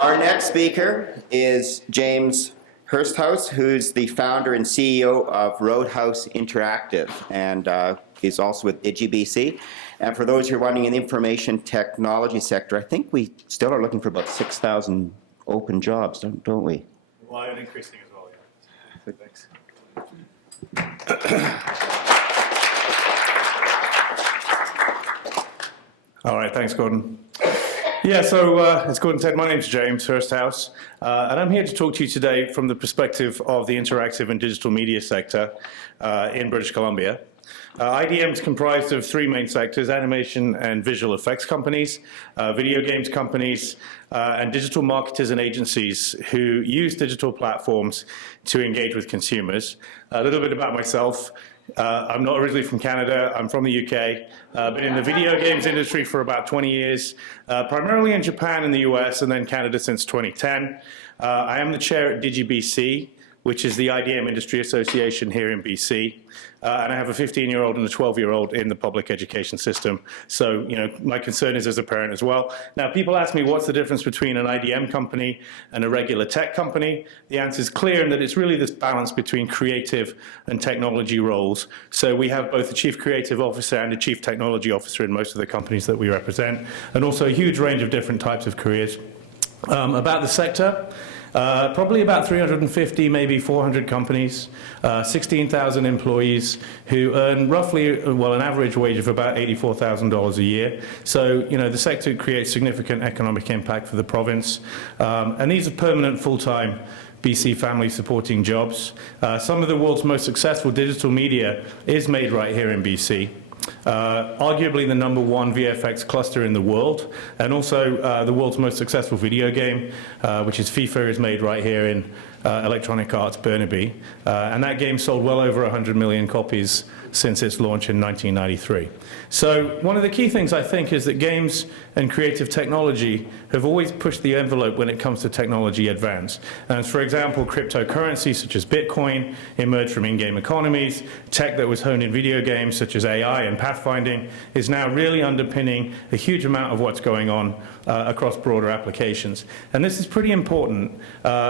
Our next speaker is James Hursthouse, who's the founder and CEO of Hursthouse Interactive, and he's also with DigiBC. And for those who are wanting in the information technology sector, I think we still are looking for about 6,000 open jobs, don't we? Well, and increasing as well, yeah. Thanks. All right, thanks, Gordon. Yeah, so as Gordon said, my name's James Hursthouse, and I'm here to talk to you today from the perspective of the interactive and digital media sector in British Columbia. IDM is comprised of three main sectors: animation and visual effects companies, video games companies, and digital marketers and agencies who use digital platforms to engage with consumers. A little bit about myself. I'm not originally from Canada, I'm from the UK, been in the video games industry for about 20 years, primarily in Japan and the US, and then Canada since 2010. I am the chair at DigiBC, which is the IDM Industry Association here in BC, and I have a 15-year-old and a 12-year-old in the public education system. So, you know, my concern is as a parent as well. Now, people ask me what's the difference between an IDM company and a regular tech company. The answer is clear in that it's really this balance between creative and technology roles. So we have both a chief creative officer and a chief technology officer in most of the companies that we represent, and also a huge range of different types of careers. About the sector, probably about 350, maybe 400 companies, 16,000 employees who earn roughly, well, an average wage of about $84,000 a year. So, you know, the sector creates significant economic impact for the province. And these are permanent, full-time BC family supporting jobs. Some of the world's most successful digital media is made right here in BC. Arguably the #1 VFX cluster in the world, and also the world's most successful video game, which is FIFA, is made right here in Electronic Arts Burnaby, and that game sold well over 100 million copies since its launch in 1993. So one of the key things I think is that games and creative technology have always pushed the envelope when it comes to technology advance. And for example, cryptocurrency such as Bitcoin emerged from in-game economies. Tech that was honed in video games such as AI and pathfinding is now really underpinning a huge amount of what's going on across broader applications. And this is pretty important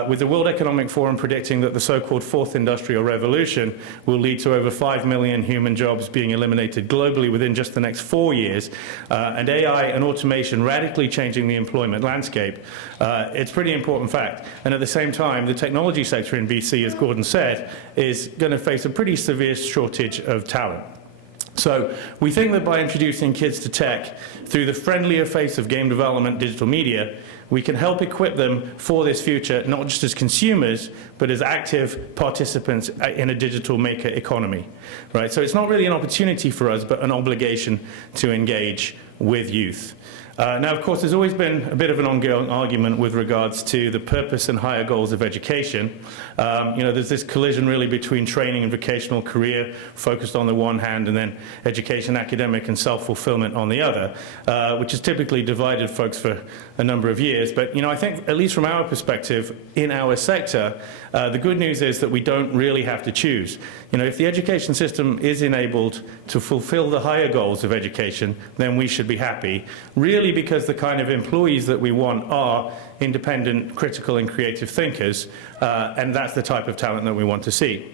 with the World Economic Forum predicting that the so-called fourth industrial revolution will lead to over 5 million human jobs being eliminated globally within just the next 4 years, and AI and automation radically changing the employment landscape. It's a pretty important fact. And at the same time, the technology sector in BC, as Gordon said, is going to face a pretty severe shortage of talent. So we think that by introducing kids to tech through the friendlier face of game development, digital media, we can help equip them for this future, not just as consumers, but as active participants in a digital maker economy, right? So it's not really an opportunity for us, but an obligation to engage with youth. Now, of course, there's always been a bit of an ongoing argument with regards to the purpose and higher goals of education. You know, there's this collision really between training and vocational career focused on the one hand, and then education, academic, and self-fulfillment on the other, which has typically divided folks for a number of years. But, you know, I think, at least from our perspective, in our sector, the good news is that we don't really have to choose. You know, if the education system is enabled to fulfill the higher goals of education, then we should be happy, really because the kind of employees that we want are independent, critical, and creative thinkers, and that's the type of talent that we want to see.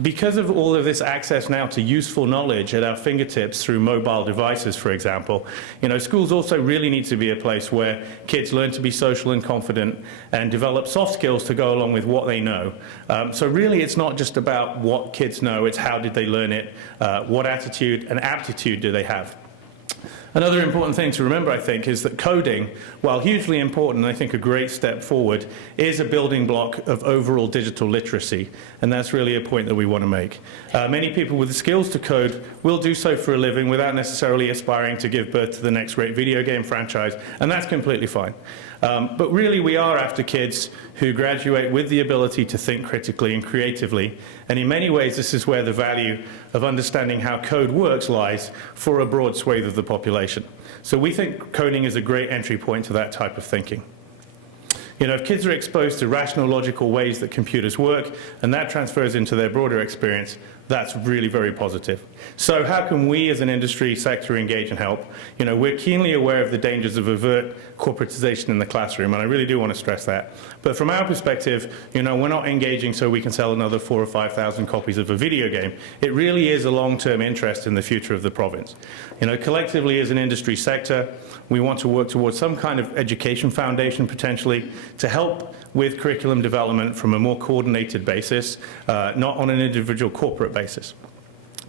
Because of all of this access now to useful knowledge at our fingertips through mobile devices, for example, you know, schools also really need to be a place where kids learn to be social and confident and develop soft skills to go along with what they know. So really, it's not just about what kids know, it's how did they learn it, what attitude and aptitude do they have. Another important thing to remember, I think, is that coding, while hugely important and I think a great step forward, is a building block of overall digital literacy, and that's really a point that we want to make. Many people with the skills to code will do so for a living without necessarily aspiring to give birth to the next great video game franchise, and that's completely fine. But really, we are after kids who graduate with the ability to think critically and creatively, and in many ways this is where the value of understanding how code works lies for a broad swathe of the population. So we think coding is a great entry point to that type of thinking. You know, if kids are exposed to rational, logical ways that computers work, and that transfers into their broader experience, that's really very positive. So how can we as an industry sector engage and help? You know, we're keenly aware of the dangers of overt corporatization in the classroom, and I really do want to stress that. But from our perspective, you know, we're not engaging so we can sell another 4,000 or 5,000 copies of a video game. It really is a long-term interest in the future of the province. You know, collectively as an industry sector, we want to work towards some kind of education foundation potentially to help with curriculum development from a more coordinated basis, not on an individual corporate basis.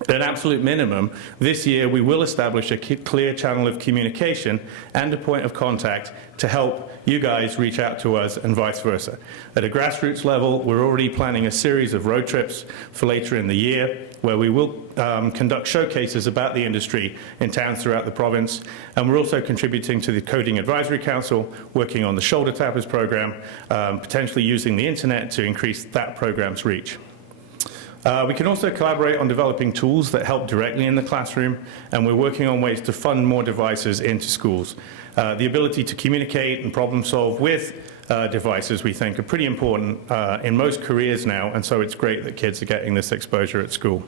At an absolute minimum, this year we will establish a clear channel of communication and a point of contact to help you guys reach out to us and vice versa. At a grassroots level, we're already planning a series of road trips for later in the year where we will conduct showcases about the industry in towns throughout the province. And we're also contributing to the Coding Advisory Council, working on the Shoulder Tappers program, potentially using the internet to increase that program's reach. We can also collaborate on developing tools that help directly in the classroom, and we're working on ways to fund more devices into schools. The ability to communicate and problem solve with devices, we think, are pretty important in most careers now, and so it's great that kids are getting this exposure at school.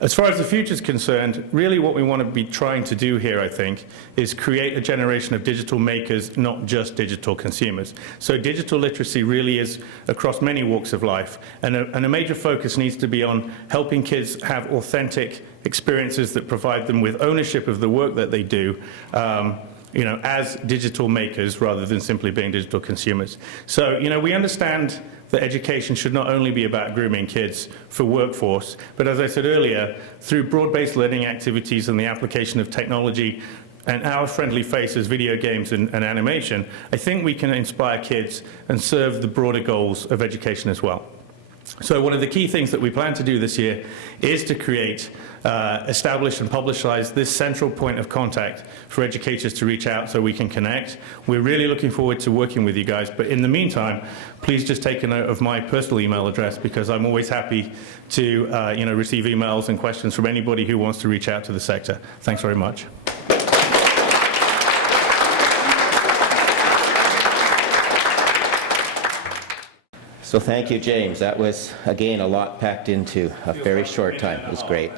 As far as the future is concerned, really what we want to be trying to do here, I think, is create a generation of digital makers, not just digital consumers. So digital literacy really is across many walks of life, and a major focus needs to be on helping kids have authentic experiences that provide them with ownership of the work that they do, you know, as digital makers rather than simply being digital consumers. So, you know, we understand that education should not only be about grooming kids for workforce, but as I said earlier, through broad-based learning activities and the application of technology and our friendly faces, video games and animation, I think we can inspire kids and serve the broader goals of education as well. So one of the key things that we plan to do this year is to create, establish and publicize this central point of contact for educators to reach out so we can connect. We're really looking forward to working with you guys, but in the meantime, please just take a note of my personal email address because I'm always happy to you know, receive emails and questions from anybody who wants to reach out to the sector. Thanks very much. So thank you, James. That was, again, a lot packed into a very short time. It was great.